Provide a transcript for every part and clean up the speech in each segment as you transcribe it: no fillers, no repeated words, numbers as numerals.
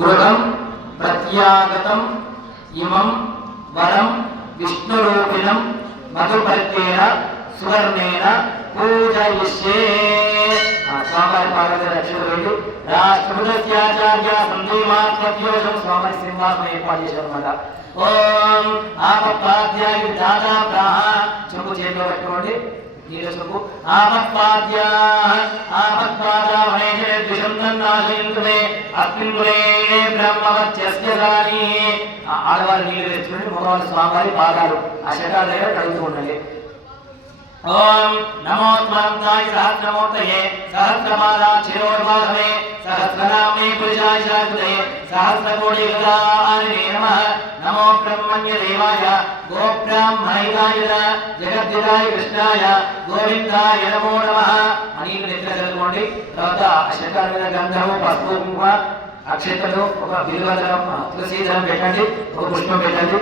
గృహం ప్రత్యాగతం ఇమం వరం విష్ణురూపిణం మధుపర్కేణ సువర్ణేన పూజయిష్యే. స్వామివారి పార్వతి రక్షకుడు రాష్ట్రపత్యాచార్య సందేమాత్మోషం స్వామి సింహాసనం ఏర్పాటు చేశారు అన్నమాట. ఓం ఆపత్పాద్యాయ దాదా ప్రాహ చెంపు చేతిలో పెట్టుకోండి. నీరసకు ఆపత్పాద్యా ఆపత్పాదావైనే ద్విషందన్నాశయంతునే అస్మిన్మునే బ్రహ్మవత్యస్యదాని. ఆడవారు నీళ్ళు తెచ్చుకోండి. మగవారి స్వామివారి పాదాలు ఆ శటాల దగ్గర కడుగుతూ ఉండండి. ఓం నమో త్వాంతాయ సహస్రమూర్తయే సహస్రపాదా శిరోర్వాహవే సహస్రనామే పురుషాయ శాశ్వతే సహస్రకోటి గదానినే నమః. నమో బ్రహ్మణ్య దేవాయ గోబ్రాహ్మణాయ జగద్దిదాయ కృష్ణాయ గోవిందాయ నమో నమః అని నిద్ర చదువుకోండి. తర్వాత శంకర మీద గంధము పసుపు కుంకుమ అక్షతలు ఒక బిల్వదళం తులసీదళం పెట్టండి. ఒక పుష్పం పెట్టండి.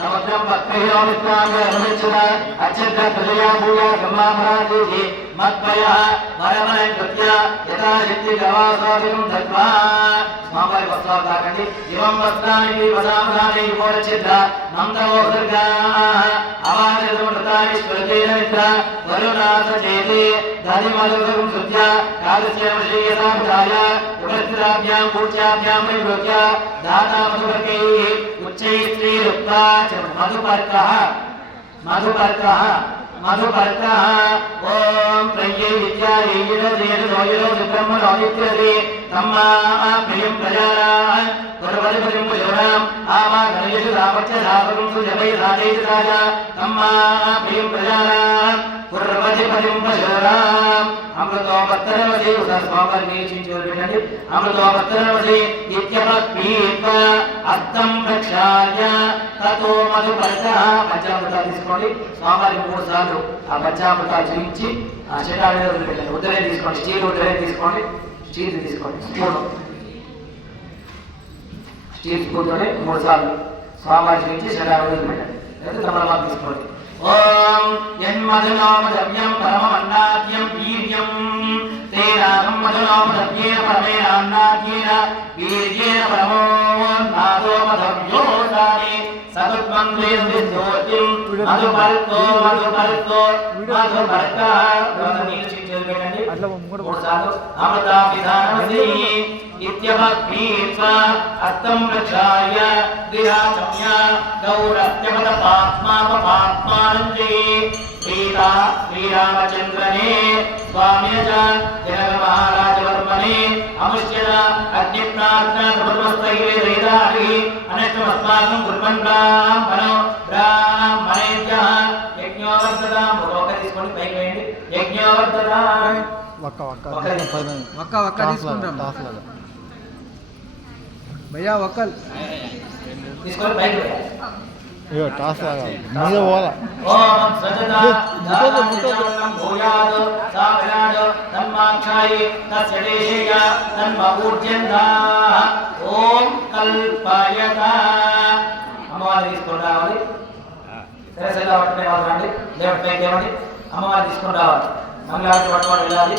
సముద్రం మత్పయ వరమయ యథాశక్తి గవాసాదికం దత్వా. స్వామివారి వస్త్రాలు తాకండి. ఇవం వస్త్రానికి వసామసాని ఘోరచిద్ర మంత్రమోదర్గా అవాదృతాని స్మృతేన మిత్ర వరుణాస చేతి ధనిమధురం శుద్ధ్య కాలస్యమశ్రీయతాయ ఉపస్థితాభ్యాం కూర్చాభ్యాం ప్రవృత్య దాతా మధుపర్కైః ఉచ్చైః శ్రీరుక్తా మధుపర్కః మధుపర్కః మధుపర్కః. ఓం ప్రయ్యై విద్యాయై యజోయజో బ్రహ్మణో నిత్యతే తమ్మా ప్రియం ప్రజానాః గురువరిపరిం పుజోరాం ఆమాగణయసు రామచ్చ రామకం సుజపై రాజైరాజ తమ్మా ప్రియం ప్రజానాః గురువరిపరిం పుజోరాం. అమృతోపత్తరవసి స్వామివారి వీక్షించి పెట్టండి. అమృతోపత్తరవసి ఇత్యపీత్వ అస్తం ప్రక్షాళ్య తతో మధుపర్కః. పంచామృతాలు తీసుకోండి. స్వామివారి 3 సార్లు ఆ పంచామృతాలు చూపించి ఆ శటాల మీద వదిలిపెట్టండి. ఉద్దరే తీసుకోండి. స్టీల్ ఉద్దరే తీసుకోండి. స్టీల్ తీసుకోండి. స్టీల్ స్పూన్తోనే 3 సార్లు స్వామివారి చూపించి శటాల మీద వదిలిపెట్టండి. లేదా తమలపాకు తీసుకోండి. ఓం యన్మధునామద్రవ్యం పరమమన్నాద్యం వీర్యం తేనాహం మధునామద్రవ్యేన పరమేణ అన్నాద్యేన వీర్యేణ పరమోన్నాదో మధవ్యోదాని సదుద్వంద్వేన విద్యోతిం మధుపర్కో మధుపర్కో మధుపర్కః. నీళ్ళు చేతులు పెట్టండి. 3 సార్లు అమృతాభిధానమసి ఇత్యపీత్వ అస్తం ప్రక్షాళ్య విరాచమ్య గౌరత్యపద పాత్మాపపాత్మానందే సీతా శ్రీరామచంద్రనే స్వామ్యజ జనక మహారాజవర్మనే అముష్యద అగ్నిప్రాజ్ఞా సమస్తైరే వేదాహి అనష్టమస్మాకం కుర్వన్ బ్రాహ్మణో బ్రాహ్మణేభ్యః యజ్ఞోవర్ధతాం. ఒక తీసుకోండి. పైకి వేయండి. యజ్ఞోవర్ధతాం. వక్క తీసుకుంటాం భయ్యా. వక్కల్ తీసుకొని పైకి వేయాలి. టాస్ మీద పోవాలా. ఓం సజదా దానం భూయాద్ సామరాజ తన్మాక్షాయి తస్య దేశేయ తన్మూర్జందా. ఓం కల్పయత. అమ్మవారు తీసుకొని రావాలి. సరే సరిగా పట్టుకునే వాళ్ళు రండి. దేవుడి పైకి ఇవ్వండి. అమ్మవారు తీసుకొని రావాలి. మంగళారతి పట్టుకొని వెళ్ళాలి.